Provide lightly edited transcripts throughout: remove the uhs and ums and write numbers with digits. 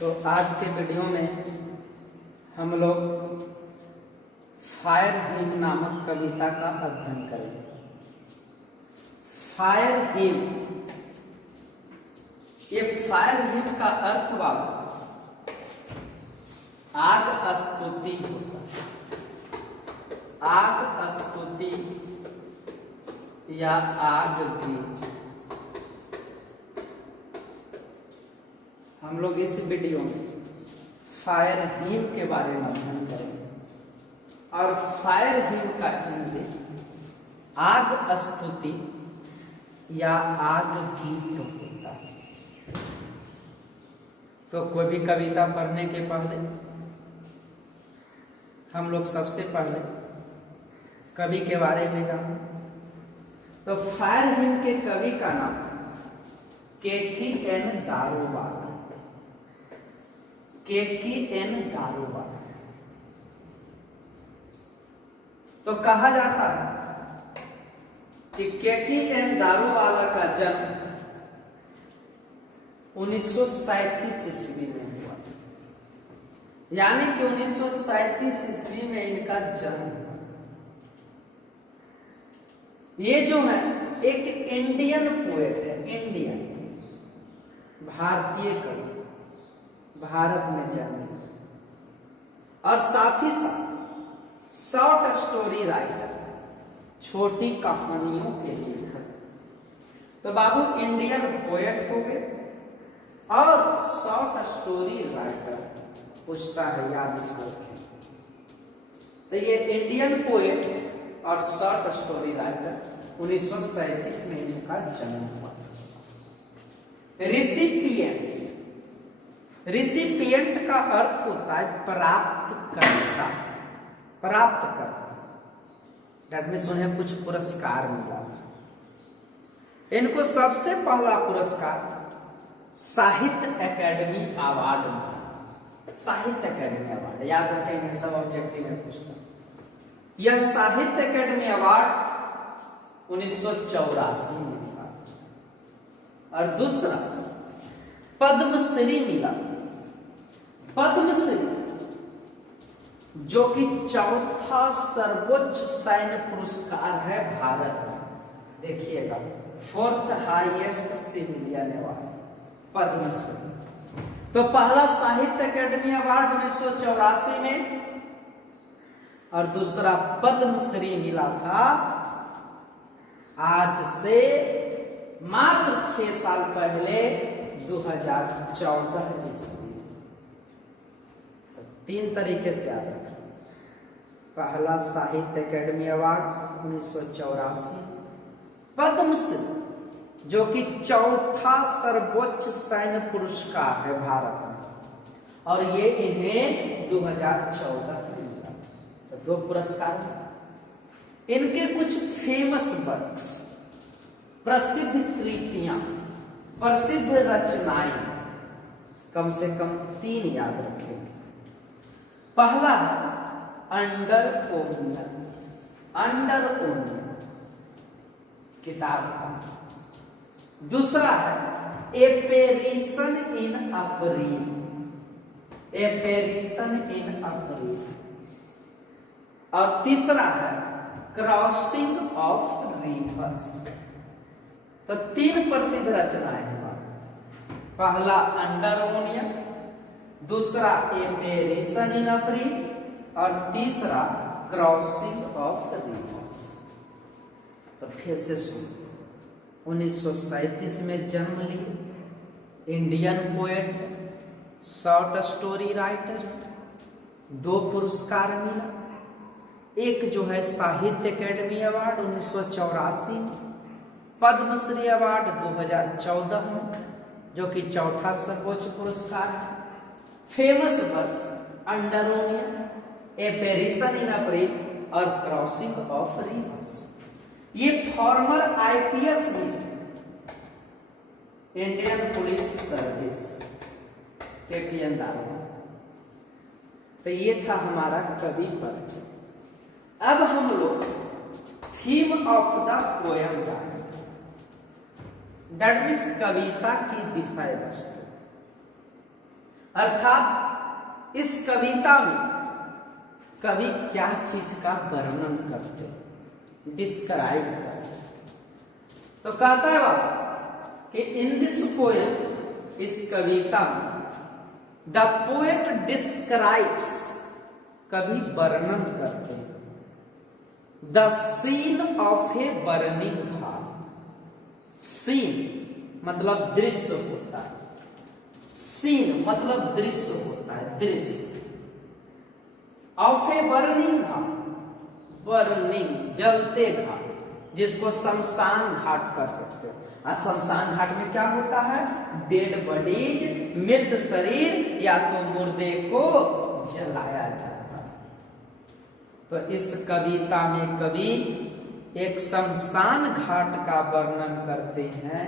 तो आज के वीडियो में हम लोग फायर हिम नामक कविता का अध्ययन करेंगे। फायर हिम, ये फायर हिम का अर्थ वाला आग स्तुति होता है। आग स्तुति या आग गीत। हम लोग इस वीडियो में फायर हिम के बारे में अध्ययन करेंगे और फायर हिम का हिंदी आग स्तुति या आग गीत होता है। तो कोई भी कविता पढ़ने के पहले हम लोग सबसे पहले कवि के बारे में जाने। तो फायर हिम के कवि का नाम के.टी.एन. दारोवाला। के.टी.एन. दारोवाला। तो कहा जाता है कि के.टी.एन. दारोवाला का जन्म 1937 ईस्वी में हुआ, यानी कि 1937 ईस्वी में इनका जन्म हुआ। ये जो है एक इंडियन पोएट है, इंडियन भारतीय कवि, भारत में जन्मे और साथ ही साथ शॉर्ट स्टोरी राइटर, छोटी कहानियों के लेखक। तो बाबू इंडियन पोएट हो गए और शॉर्ट स्टोरी राइटर, पूछता है याद इसको रखें। तो ये इंडियन पोएट और शॉर्ट स्टोरी राइटर 1937 में इनका जन्म हुआ। रिसिपिएंट, रिसिपिएंट का अर्थ होता है प्राप्तकर्ता, प्राप्तकर्ता। डेट मीन्स उन्हें कुछ पुरस्कार मिला था। इनको सबसे पहला पुरस्कार साहित्य अकेडमी अवार्ड मिला। साहित्य अकेडमी अवार्ड याद रखेंगे, सब ऑब्जेक्टिव में पूछता। यह साहित्य अकेडमी अवार्ड 1984 में मिला और दूसरा पद्मश्री मिला। पद्मश्री जो कि चौथा सर्वोच्च सैन्य पुरस्कार है भारत में। देखिएगा, fourth highest civilian award Padmashri. तो पहला साहित्य अकेडमी अवार्ड 1984 में और दूसरा पद्मश्री मिला था आज से मात्र 6 साल पहले 2014 ईस्वी। तो 3 तरीके से याद रखा। पहला साहित्य अकेडमी अवार्ड 1984, पद्मश्री जो कि चौथा सर्वोच्च सैन्य पुरस्कार है भारत में, और ये इन्हें 2014 में मिला। तो 2 पुरस्कार। इनके कुछ फेमस वर्क्स, प्रसिद्ध कृतियां, प्रसिद्ध रचनाएं कम से कम 3 याद रखेंगे। पहला है अंडर ओनियन, अंडर ओनियन किताब का। दूसरा है एपेरिशन इन अप्रैल, एपेरिशन इन अप्रैल। और तीसरा है क्रॉसिंग ऑफ रिवर्स। तो 3 प्रसिद्ध रचनाएं हैं। पहला अंडर ओनियन, दूसरा एपेरिशन इन अप्रैल और तीसरा क्रॉसिंग ऑफ रिवर्स। तो फिर से सुन, 1937 में जन्म लिए, Indian poet, short story writer, 2 पुरस्कार मिला। एक जो है साहित्य अकेडमी अवार्ड 1984, पद्मश्री अवार्ड 2014 में जो कि चौथा सर्वोच्च पुरस्कार है। फेमस वर्क अंडर ओनियन, एपेरिशन इन अप्रैल और क्रॉसिंग ऑफ रिवर्स। ये फॉर्मर आईपीएस भी, इंडियन पुलिस सर्विस, के.टी.एन. दारोवाला। तो ये था हमारा कवि परिचय। अब हम लोग थीम ऑफ द पोएम जानेंगे। डेट मीन्स कविता की विषय वस्तु। अर्थात इस कविता में कवि क्या चीज का वर्णन करते, डिस्क्राइब करते। तो कहता है बाबा कि इन दिस पोएम, इस कविता में, द पोएट डिस्क्राइब्स, कवि वर्णन करते हैं, the scene of a burning heart. Scene मतलब दृश्य होता है, सीन मतलब दृश्य होता है, दृश्य of a burning Ghat, burning जलते घाट, जिसको शमशान घाट कह सकते हैं। और शमशान घाट में क्या होता है, डेड बॉडीज, मृत शरीर या तो मुर्दे को जलाया जाता है। तो इस कविता में कवि एक शमशान घाट का वर्णन करते हैं,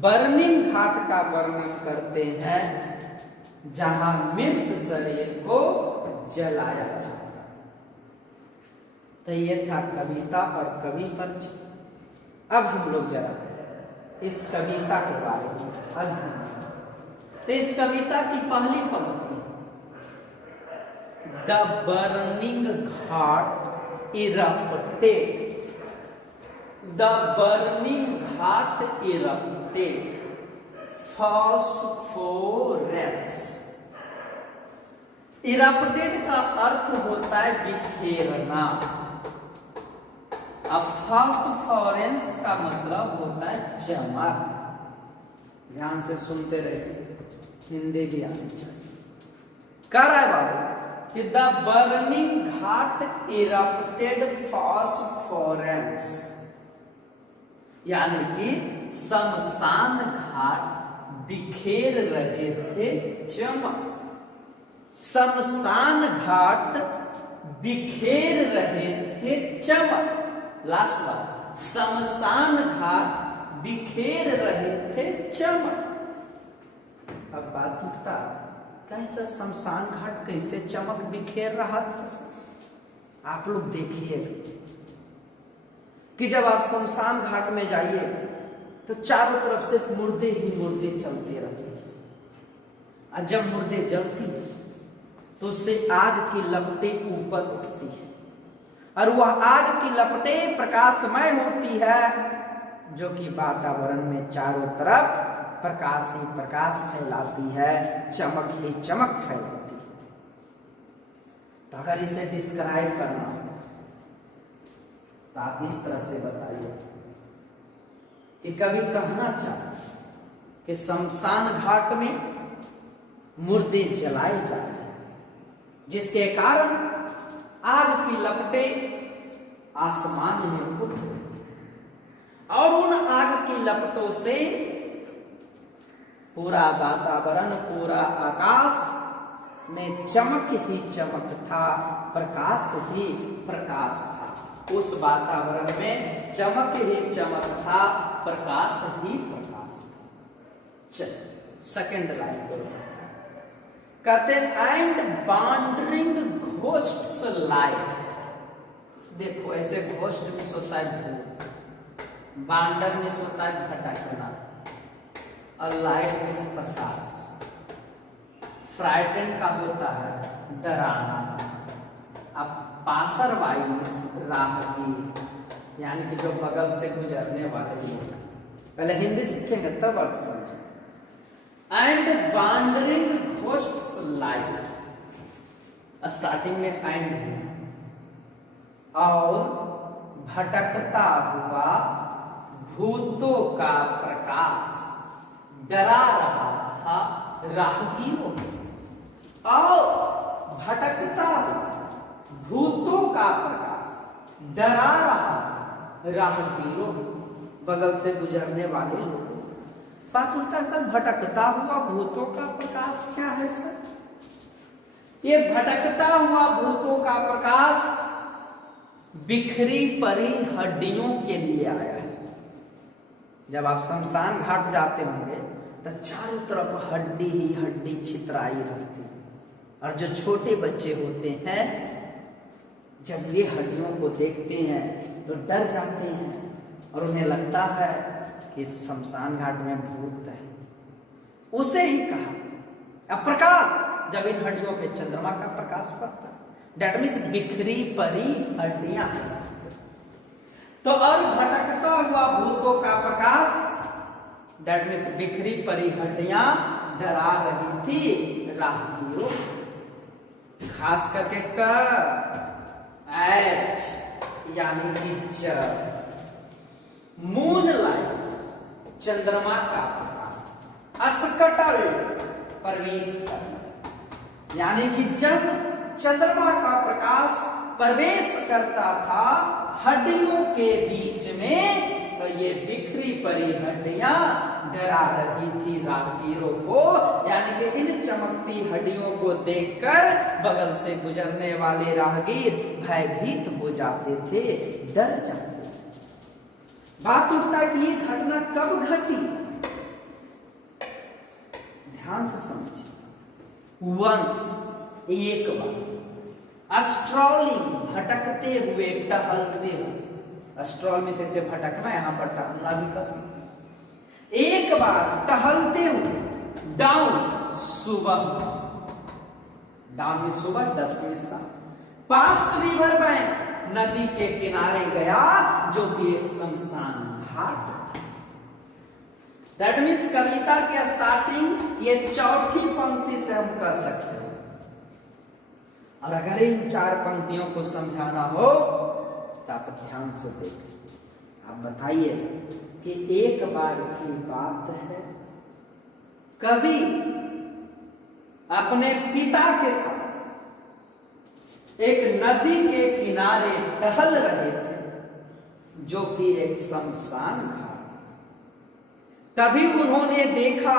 बर्निंग घाट का वर्णन करते हैं, जहां मृत शरीर को जलाया जाता। तो ये था कविता और कवि परिचय। अब हम लोग जरा इस कविता के बारे में अध्ययन करें। तो इस कविता की पहली पंक्ति, the burning ghat erupted, the burning ghat erupted phosphorescence. Erupted का अर्थ होता है बिखेरना, अब फॉस्फोरेंस का मतलब होता है चमक। ध्यान से सुनते रहिए, हिंदी भी आनी चाहिए। कह रहा है बाबू कि द बर्निंग घाट इरप्टेड फॉस्फोरेंस, यानी कि शमशान घाट बिखेर रहे थे चमक। शमशान घाट बिखेर रहे थे चमक। लास्ट बार, शमशान घाट बिखेर रहे थे चमक। अब बात उठता, कैसा शमशान घाट कैसे चमक बिखेर रहा था? आप लोग देखिए कि जब आप शमशान घाट में जाइए तो चारों तरफ से मुर्दे ही मुर्दे चलते रहते हैं, और जब मुर्दे जलती हैं तो उससे आग की लपटें ऊपर उठती है, और वह आग की लपटें प्रकाशमय होती है, जो कि वातावरण में चारों तरफ प्रकाश ही प्रकाश फैलाती है, चमक ही चमक फैलाती है। तो अगर इसे डिस्क्राइब करना हो तो आप इस तरह से बताइए कि कवि कहना चाहे कि शमशान घाट में मुर्दे जलाए जा रहे हैं, जिसके कारण आग की लपटें आसमान में उठ रही, और उन आग की लपटों से पूरा वातावरण, पूरा आकाश में चमक ही चमक था, प्रकाश ही प्रकाश था। उस वातावरण में चमक ही चमक था, प्रकाश ही प्रकाश था। सेकंड लाइन को कहते एंड वांडरिंग घोस्ट्स लाइट। देखो ऐसे घोस्ट में होता है भूत, वांडर में होता है भटकना, और लाइट में प्रकाश। फ्राइटन का होता है डराना। अब पासरवाई राहगीर, यानी कि जो बगल से गुजरने वाले लोग। पहले हिंदी सीखेंगे तब अर्थ समझेंगे। And wandering ghosts light, starting में एंड है, और भटकता हुआ भूतों का प्रकाश डरा रहा था राहगीरों को, और भटकता भूतों का प्रकाश डरा रहा था राहगीरों, बगल से गुजरने वाले लोगों। बात उल्टा सर, भटकता हुआ भूतों का प्रकाश क्या है सर? ये भटकता हुआ भूतों का प्रकाश बिखरी पड़ी हड्डियों के लिए आया है। जब आप शमशान घाट जाते होंगे तो चारों तरफ हड्डी ही हड्डी छितराई रहती है, और जो छोटे बच्चे होते हैं जब ये हड्डियों को देखते हैं तो डर जाते हैं, और उन्हें लगता है कि शमशान घाट में भूत है। उसे ही कहा अब प्रकाश जब इन हड्डियों पे चंद्रमा का प्रकाश पड़ता है, डेट मीन्स बिखरी पड़ी हड्डियां। तो और भटकता हुआ भूतों का प्रकाश, डेट मीन्स बिखरी पड़ी हड्डियां डरा रही थी राहगीरों, खास करके एच यानी कि जब मूनलाइट चंद्रमा का प्रकाश अस्कटल प्रवेश करना, यानी कि जब चंद्रमा का प्रकाश प्रवेश करता था हड्डियों के बीच में, तो ये बिखरी पड़ी हड्डियां डरा रही थी राहगीरों को, यानी कि इन चमकती हड्डियों को देखकर बगल से गुजरने वाले राहगीर भयभीत हो जाते थे, डर जाते थे। बात उठता है कि ये घटना कब घटी, ध्यान से समझिए। वंस एक बार अस्ट्रोलिंग भटकते हुए टहलते हुए, अस्ट्रोल में से भटकना, यहां पर टहलना भी कर सकते। एक बार टहलते हुए डाउन सुबह, डाउन में सुबह 10 में शाम, पास्ट रिवर बैंक नदी के किनारे गया जो कि एक शमशान घाट। दैट मीन्स कविता के स्टार्टिंग ये चौथी पंक्ति से हम कह सकते हैं, और अगर इन 4 पंक्तियों को समझाना हो तो आप ध्यान से देखें। आप बताइए कि एक बार की बात है, कवि अपने पिता के साथ एक नदी के किनारे टहल रहे थे जो कि एक शमशान घाट। तभी उन्होंने देखा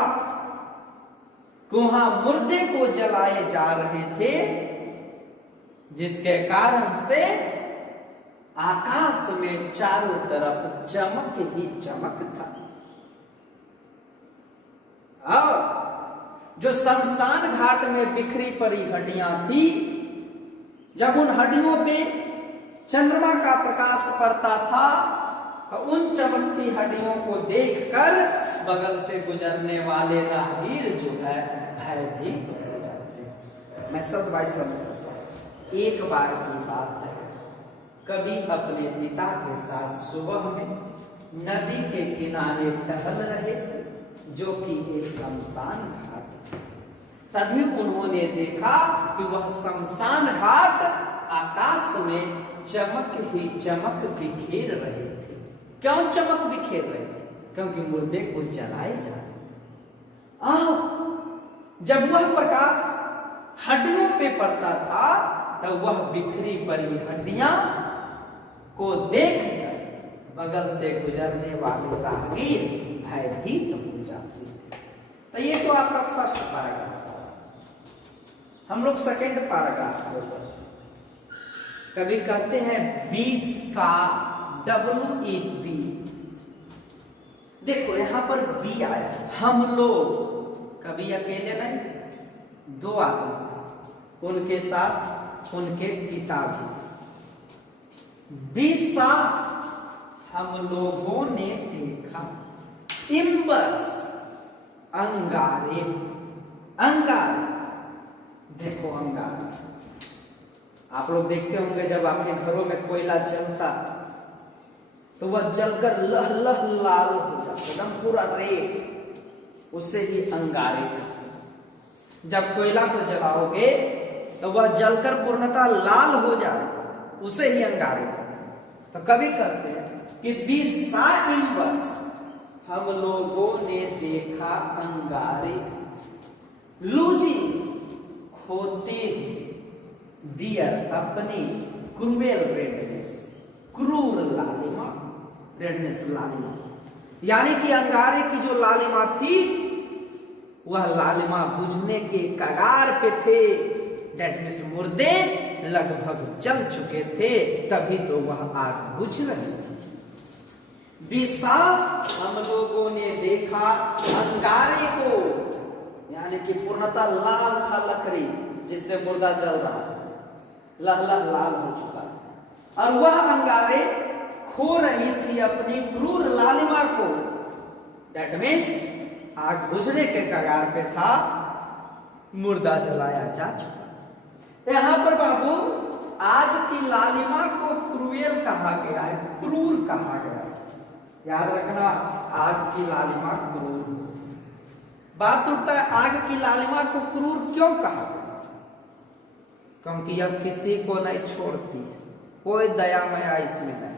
कि वहां मुर्दे को जलाए जा रहे थे, जिसके कारण से आकाश में चारों तरफ चमक ही चमक था। और जो शमशान घाट में बिखरी पड़ी हड्डियां थी, जब उन हड्डियों पे चंद्रमा का प्रकाश पड़ता था तो उन चमकती हड्डियों को देखकर बगल से गुजरने वाले राहगीर जो है भयभीत हो जाते। मैं सब बाई सब एक बार की बात है, कवि अपने पिता के साथ सुबह में नदी के किनारे टहल रहे थे जो कि एक शमशान घाट। तभी उन्होंने देखा कि वह शमशान घाट आकाश में चमक ही चमक बिखेर रहे थे। क्यों चमक बिखेर रहे थे? क्योंकि मुर्दे को जलाए जा रहे। जब वह प्रकाश हड्डियों पे पड़ता था तब वह बिखरी पड़ी हड्डियां को देखकर बगल से गुजरने वाले राहगीर भयभीत हो जाते थे। तो ये तो आपका फर्स्ट पैराग्राफ। हम लोग सेकंड पैराग्राफ को कभी कहते हैं बीसा WEB। देखो यहां पर बी आया, हम लोग कभी अकेले नहीं थे, 2 आदमी, उनके साथ उनके पिता भी थे। बीसा हम लोगों ने देखा, इम्बर्स अंगारे, अंगारे, देखो अंगारे आप लोग देखते होंगे जब आपके घरों में कोयला जलता तो वह जलकर लह लह लाल हो जाता, एकदम पूरा रेत, उससे ही अंगारे। जब कोयला को जलाओगे तो वह जलकर पूर्णतः लाल हो जाए, उसे ही अंगारे। तो कभी कहते हैं कि बीसा इम्बर्स हम लोगों ने देखा अंगारे, लूजी खोते दियर अपनी क्रूएल रेडनेस, क्रूर लालिमा, रेडनेस लालिमा, यानी कि अंगारे की जो लालिमा थी वह लालिमा बुझने के कगार पे थे। डेट मीन्स मुर्दे लगभग जल चुके थे, तभी तो वह आग बुझ रही थी। बीसा हम लोगों ने देखा अंगारे को, यानी कि पूर्णतः लाल था लकड़ी जिससे मुर्दा जल रहा था, लहला लाल हो चुका, और वह अंगारे खो रही थी अपनी क्रूर लालिमा को। दैट मीन्स आग बुझने के कगार पे था, मुर्दा जलाया जा चुका। यहां पर बाबू आज की लालिमा को क्रूएल कहा गया है, क्रूर कहा गया है। याद रखना, आग की लालिमा क्रूर। बात उठता है, आग की लालिमा को क्रूर क्यों कहा गया? क्योंकि यह किसी को नहीं छोड़ती, कोई दया माया इसमें नहीं।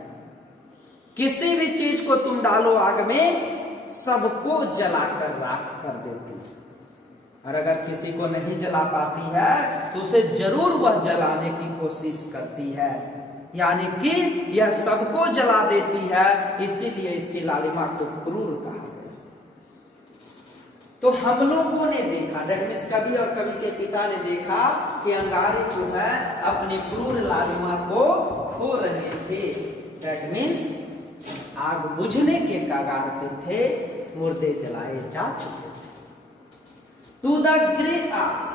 किसी भी चीज को तुम डालो आग में, सबको जलाकर राख कर देती है। और अगर किसी को नहीं जला पाती है तो उसे जरूर वह जलाने की कोशिश करती है, यानी कि यह सबको जला देती है। इसीलिए इसकी लालिमा को क्रूर कहा गया। तो हम लोगों ने देखा, डेडमिस कवि और कवि के पिता ने देखा कि अंगारे जो है अपनी क्रूर लालिमा को खो रहे थे। दैट मीन्स आग बुझने के कगार पे थे, मुर्दे जलाए जा चुके। To the grey ash,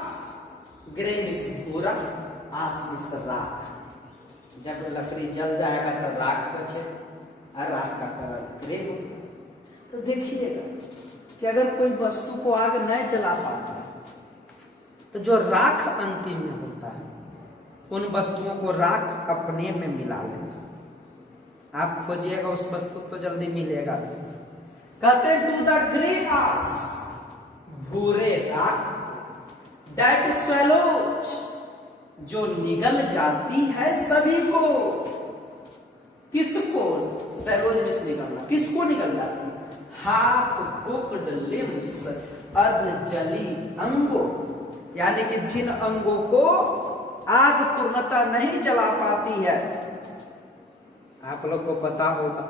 grey means पूरा, आस मीन्स राख। जब लकड़ी जल जाएगा तब राख बचे, और राख का कलर ग्रे होता। तो देखिएगा कि अगर कोई वस्तु को आग नहीं जला पाता तो जो राख अंतिम में होता है, उन वस्तुओं को राख अपने में मिला लेता। आप खोजिएगा उस वस्तु तो जल्दी मिलेगा। कहते टू द ग्रे आस, भूरे राख, दैट स्वेलोज, जो निगल जाती है सभी को। किसको? सेलोज में से निगलना, किसको निगल जाती है? हाफ कुक्ड लिम्स, अध जली अंगों, यानी कि जिन अंगों को आग पूर्णता नहीं जला पाती है। आप लोग को पता होगा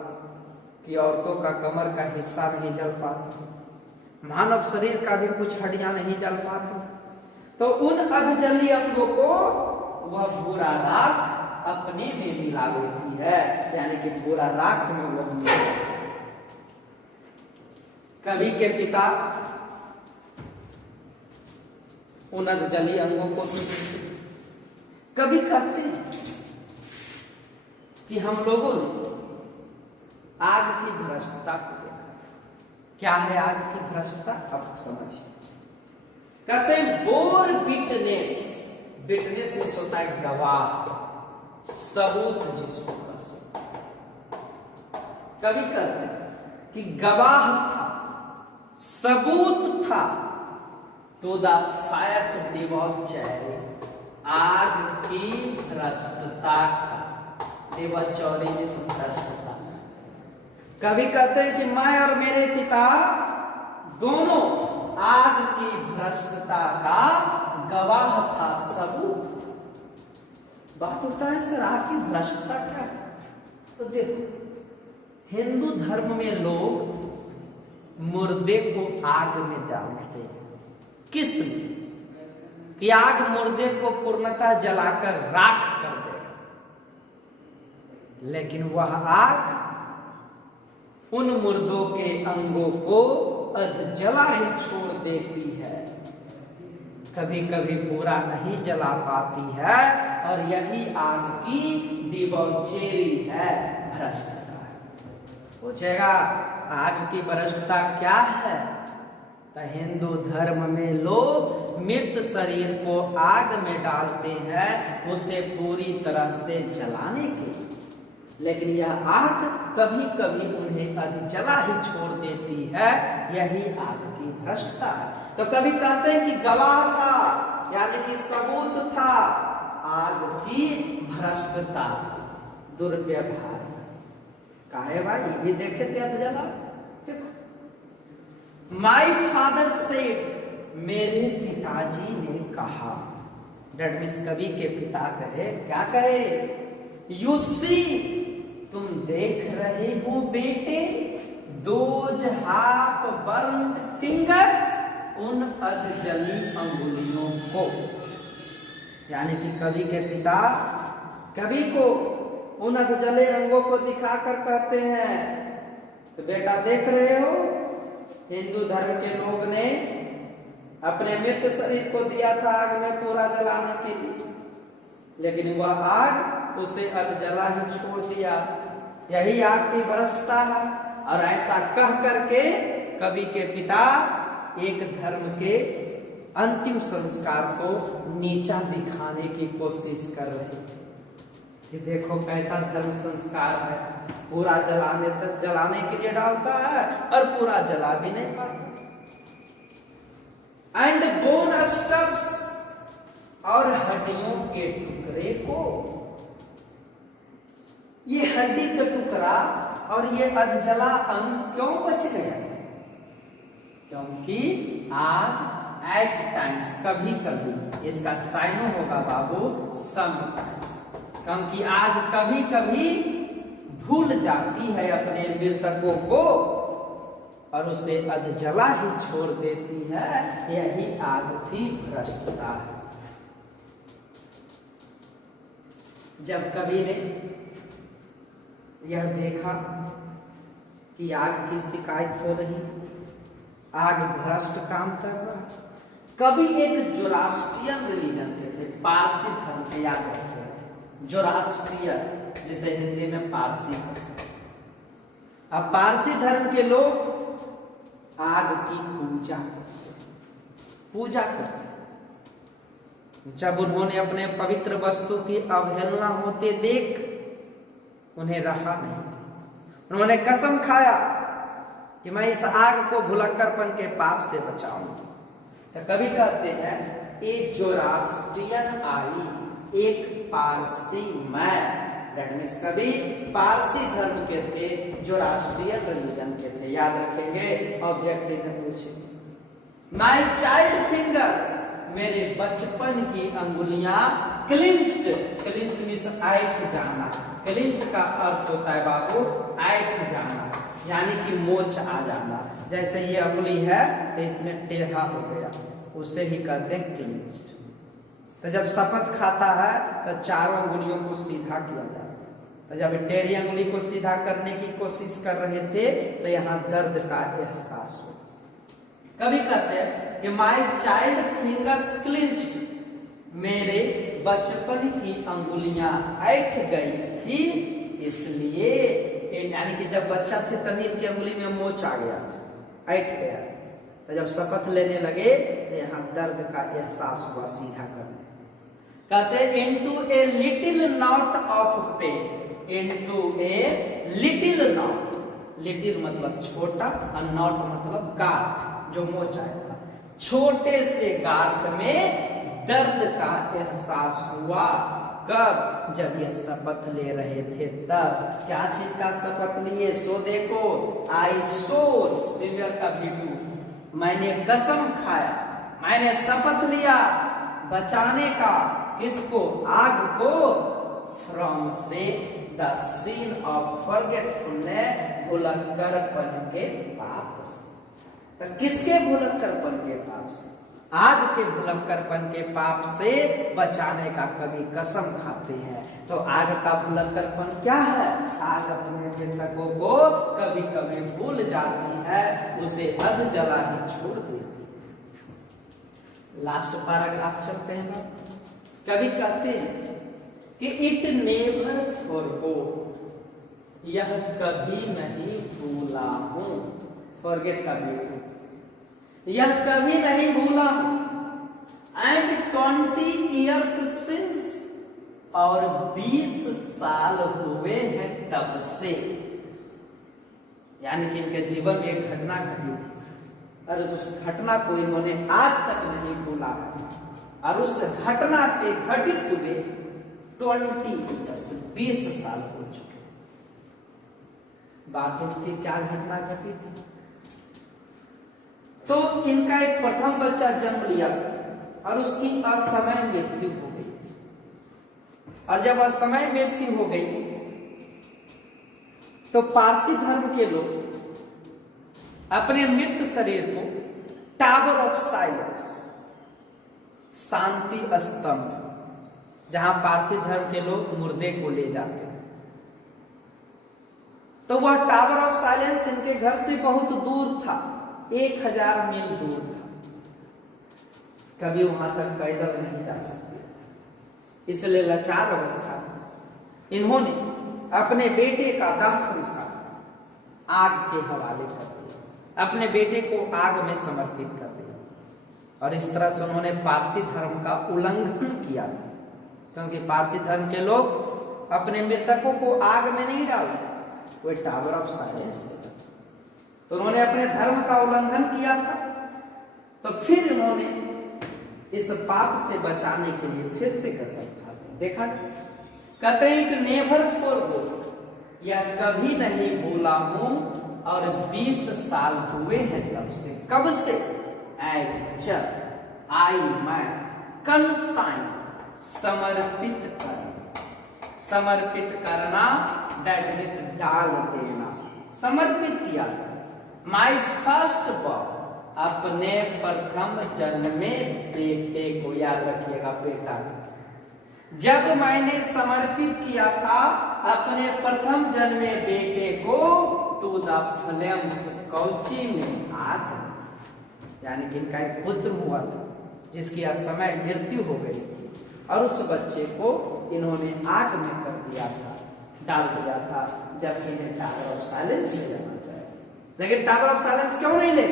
कि औरतों का कमर का हिस्सा नहीं जल पाता, मानव शरीर का भी कुछ हड्डियां नहीं जल पाती। तो उन अधजली अंगों को वह भूरा राख अपने में मिला लेती है, यानी कि भूरा राख में वह मिला। कवि के पिता उन अधजली अंगों को कभी कहते हैं कि हम लोगों ने आग की भ्रष्टता को देखा। क्या है आग की भ्रष्टता? अब समझिए। कहते हैं बोर विटनेस, विटनेस में होता है गवाह, सबूत जिसको कर सकते। कभी कहते हैं कि गवाह था, सबूत था, टू द फायर्स डिवॉचरी, आग की भ्रष्टता का, डिवॉचरी भ्रष्टता। कभी कहते हैं कि मैं और मेरे पिता दोनों आग की भ्रष्टता का गवाह था, सबूत। बात होता है सर आग की भ्रष्टता क्या है? तो देखो, हिंदू धर्म में लोग मुर्दे को आग में डालते हैं। किस लिए? कि आग मुर्दे को पूर्णतः जलाकर राख कर दे, लेकिन वह आग उन मुर्दों के अंगों को अधजला ही छोड़ देती है, कभी कभी पूरा नहीं जला पाती है। और यही आग की डिवॉचरी है, भ्रष्टता है। पूछेगा आग की भ्रष्टता क्या है? तो हिंदू धर्म में लोग मृत शरीर को आग में डालते हैं, उसे पूरी तरह से जलाने के लिए, लेकिन यह आग कभी कभी उन्हें अधजला ही छोड़ देती है। यही आग की भ्रष्टता है। तो कभी कहते हैं कि गवाह था, यानी कि सबूत था, आग की भ्रष्टता, दुर्व्यवहार। काहे भाई भी देखे थे अधजला। देखो, माई फादर से, मेरे पिताजी ने कहा। दैट मीन्स कवि के पिता कहे, क्या कहे? यू सी, तुम देख रहे हो बेटे, दोज हाफ बर्न्ड फिंगर्स, उन अधजली अंगुलियों को। यानी कि कवि के पिता कवि को उन अधजले अंगों को दिखाकर कहते हैं तो बेटा देख रहे हो, हिंदू धर्म के लोग ने अपने मृत शरीर को दिया था आग में पूरा जलाने के लिए, लेकिन वह आग उसे अधजला ही छोड़ दिया। यही आग की भ्रष्टता है। और ऐसा कह करके कवि के पिता एक धर्म के अंतिम संस्कार को नीचा दिखाने की कोशिश कर रहे थे कि देखो कैसा धर्म संस्कार है, पूरा जलाने के लिए डालता है और पूरा जला भी नहीं पाता। एंड बोन स्टफ्स, और हड्डियों के टुकड़े को, ये हड्डी का टुकड़ा और ये अधजला अंग क्यों बच गया? क्योंकि आग एट टाइम्स, कभी कभी, इसका साइनो होगा बाबू समटाइम्स, क्योंकि आग कभी कभी भूल जाती है अपने मृतकों को और उसे अधजला ही छोड़ देती है। यही आग की भ्रष्टता है। जब कवि ने यह देखा कि आग की शिकायत हो रही, आग भ्रष्ट काम कर रहा, कभी एक जोरास्ट्रियन रिलीजन के थे, पारसी धर्म के, याद रखिए, जोरास्ट्रियन जिसे हिंदी में पारसी कर सकते। अब पारसी धर्म के लोग आग की पूजा करते। जब उन्होंने अपने पवित्र वस्तु की अवहेलना होते देख उन्हें रहा नहीं, उन्होंने कसम खाया कि मैं इस आग को भुलक्कड़पन के पाप से बचाऊंगा। तो कभी कहते हैं एक जोरास्ट्रियन आई, एक पारसी मैन, दैट मींस कभी पारसी धर्म के थे, जोरास्ट्रियन रिलीजन के थे। याद रखेंगे, ऑब्जेक्टिव में पूछेंगे। माय चाइल्ड फिंगर्स, मेरे बचपन की अंगुलियां क्लिंच्ड, क्लिंच मींस ऐठ जाना, क्लिंच्ड का अर्थ होता है बाबू ऐठ जाना, यानी कि मोच आ जाना। जैसे ये अंगुली है तो इसमें टेढ़ा हो गया, उसे ही कहते हैं क्लिंच्ड। तो जब शपथ खाता है तो चारों अंगुलियों को सीधा किया जाता है। तो जब टेढ़ी अंगुली को सीधा करने की कोशिश कर रहे थे तो यहाँ दर्द का एहसास हो। कभी कहते हैं कि माय चाइल्ड फिंगर्स क्लिंच्ड, मेरे बचपन की अंगुलियां ऐठ गई थी, इसलिए, यानी कि जब बच्चा थे तभी इनकी अंगुली में मोच आ गया, ऐठ गया। तो जब शपथ लेने लगे तो यहाँ दर्द का एहसास हुआ सीधा करने। कहते into a little knot of pain, into a little knot, little मतलब छोटा और नॉट मतलब गांठ, जो मोच आएगा, छोटे से गांठ में दर्द का एहसास हुआ। कब? जब ये शपथ ले रहे थे तब। क्या चीज का शपथ लिए? सो देखो, आई सोर सिवियर का वीटू, मैंने कसम खाया, मैंने शपथ लिया बचाने का, किसको? आग को, फ्रॉम से द सीन ऑफ फॉरगेटफुलनेस, भुलक्कड़पन के पाप से। तो किसके भुलक्कड़पन के पाप से? आग के भुलक्कड़पन के पाप से बचाने का कभी कसम खाते हैं। तो आग का भुलक्कड़पन क्या है? आग अपने मृतकों को कभी कभी भूल जाती है, उसे अध जला ही छोड़ देती है। लास्ट पैराग्राफ चलते हैं। कभी कहते हैं कि इट नेवर फॉरगॉट, यह कभी नहीं भूला हूं, फॉरगेट का बेटू, यह कभी नहीं भूला हूं। एंड 20 years since, और 20 साल हुए हैं तब से, यानी कि इनके जीवन में एक घटना घटी थी और उस घटना को इन्होंने आज तक नहीं भूला है। और उस घटना के घटित हुए 20 years, 20 साल हो चुके। बात उठती क्या घटना घटी थी? तो इनका एक प्रथम बच्चा जन्म लिया और उसकी असमय मृत्यु हो गई थी। और जब असमय मृत्यु हो गई तो पारसी धर्म के लोग अपने मृत शरीर को टावर ऑफ साइलेंस, शांति स्तंभ, जहां पारसी धर्म के लोग मुर्दे को ले जाते हैं, तो वह टावर ऑफ साइलेंस इनके घर से बहुत दूर था, 1000 मील दूर था। कभी वहां तक पैदल नहीं जा सकते, इसलिए लाचार अवस्था में इन्होंने अपने बेटे का दाह संस्कार आग के हवाले कर दिया, अपने बेटे को आग में समर्पित कर दिया। और इस तरह से उन्होंने पारसी धर्म का उल्लंघन किया था, क्योंकि पारसी धर्म के लोग अपने मृतकों को आग में नहीं डालते, वो टावर ऑफ साइलेंस होता। तो उन्होंने अपने धर्म का उल्लंघन किया था। तो फिर उन्होंने इस पाप से बचाने के लिए फिर से कसम खाते, देखा कहते हैं इट नेवर फॉरगॉट, या कभी नहीं भूला हूं, और 20 साल हुए हैं तब से। कब से? एज जब आई मैं कंसाइन समर्पित करना, समर्पित करना दैट मीन्स डाल देना, समर्पित किया था। माई फर्स्ट बॉर्न, अपने प्रथम जन्मे बेटे को, याद रखिएगा बेटा, जब मैंने समर्पित किया था अपने प्रथम जन्मे बेटे को टू द फ्लेम्स, कौची में, आग, यानी कि इनका एक पुत्र हुआ था जिसकी असमय मृत्यु हो गई थी, और उस बच्चे को इन्होंने आग में कर दिया था, डाल दिया था, जबकि इन्हें टावर ऑफ साइलेंस ले जाना चाहिए। लेकिन टावर ऑफ साइलेंस क्यों नहीं ले?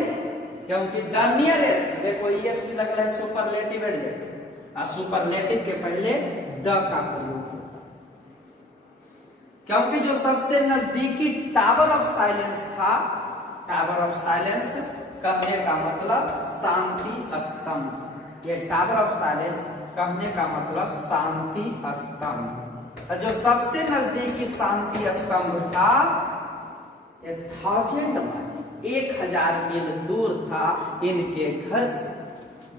क्योंकि द नियरेस्ट, देखो ईएसटी लगता है सुपरलेटिव एडजेक्टिव, और सुपरलेटिव के पहले द का प्रयोग होता, क्योंकि जो सबसे नजदीकी टावर ऑफ साइलेंस था, टावर ऑफ साइलेंस कहने का मतलब शांति स्तंभ, ये टावर ऑफ साइलेंस कहने का मतलब शांति स्तंभ। जो सबसे नजदीकी शांति स्तंभ था 1000 मील दूर था इनके घर से,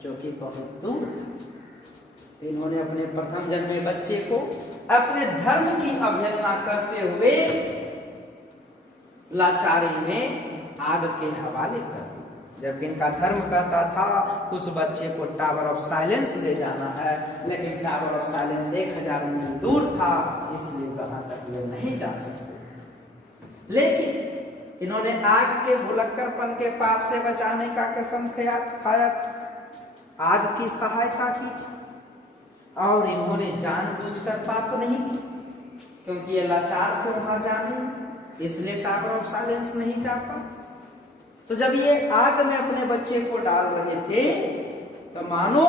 जो कि बहुत दूर था। इन्होंने अपने प्रथम जन्मे बच्चे को अपने धर्म की अवहेलना करते हुए लाचारी में आग के हवाले कर दिया, जबकि इनका धर्म कहता था उस बच्चे को टावर ऑफ साइलेंस ले जाना है, लेकिन टावर ऑफ साइलेंस 1000 मील दूर था, इसलिए वहां तक वे नहीं जा सकते। लेकिन इन्होंने आग के भुलक्कड़पन के पाप से बचाने का कसम खाया था, आग की सहायता की, और इन्होंने जानबूझकर पाप नहीं की, क्योंकि ये लाचार थे वहां जाने, इसलिए टावर ऑफ साइलेंस नहीं जा पा। तो जब ये आग में अपने बच्चे को डाल रहे थे, तो मानो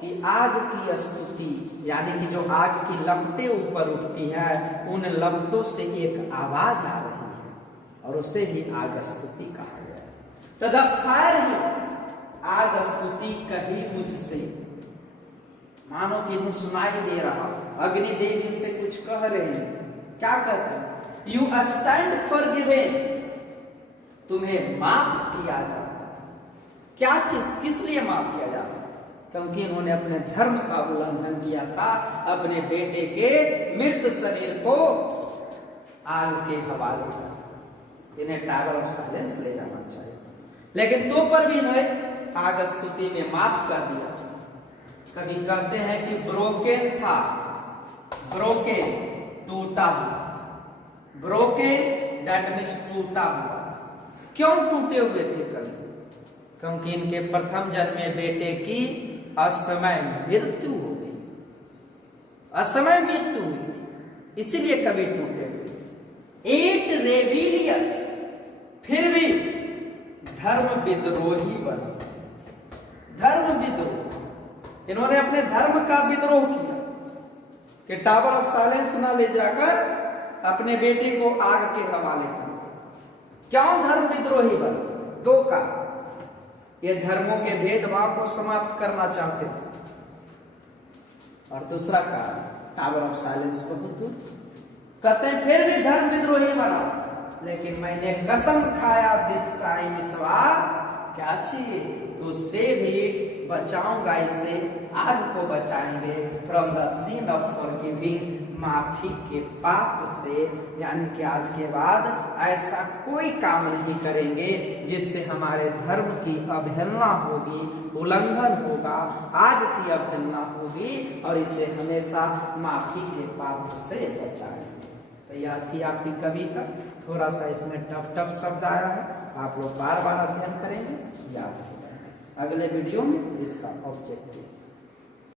कि आग की स्तुति, यानी कि जो आग की लपटें ऊपर उठती है, उन लपटों से एक आवाज आ रही है, और उसे ही आग स्तुति कहा गया। तदा फायर ही, आग स्तुति कही मुझसे, मानो कि इन्हें सुनाई दे रहा, अग्निदेव इनसे कुछ कह रहे हैं। क्या कहते हैं? यू स्टैंड फॉरगिवन, तुम्हें माफ किया जाता। क्या चीज, किस लिए माफ किया जाता? क्योंकि इन्होंने अपने धर्म का उल्लंघन किया था, अपने बेटे के मृत शरीर को आग के हवाले कर, इन्हें टावर ऑफ साइलेंस ले जाना चाहिए। लेकिन तो पर भी इन्हें आग स्तुति में माफ कर दिया। कभी कहते हैं कि ब्रोकन था, ब्रोकन टूटा हुआ, ब्रोकन दैट मीन्स टूटा हुआ। क्यों टूटे हुए थे कभी? क्योंकि इनके प्रथम जन्मे बेटे की असमय मृत्यु हो गई, असमय मृत्यु हुई, इसीलिए कभी टूटे हुए। 8 रेबिलियस, फिर भी धर्म विद्रोही बने, धर्म विद्रोह, इन्होंने अपने धर्म का विद्रोह किया कि टावर ऑफ साइलेंस न ले जाकर अपने बेटे को आग के हवाले कर। क्यों धर्म विद्रोही बने? 2 का, ये धर्मों के भेदभाव को समाप्त करना चाहते थे, और दूसरा का टावर ऑफ साइलेंस को दूर। कहते हैं फिर भी धर्म विद्रोही बना, लेकिन मैंने कसम खाया दिस टाइम, इस बार क्या चाहिए, तो से भी बचाऊंगा इसे, आग को बचाएंगे from the scene of forgiving, माफी के पाप से। यानी कि आज के बाद ऐसा कोई काम नहीं करेंगे जिससे हमारे धर्म की अवहेलना होगी, उल्लंघन होगा, आग की अवहेलना होगी, और इसे हमेशा माफी के पाप से बचाएंगे। तो यह थी आपकी कविता। थोड़ा सा इसमें टफ शब्द आया है, आप लोग बार बार अध्ययन करेंगे, याद रखेंगे। अगले वीडियो में इसका ऑब्जेक्टिव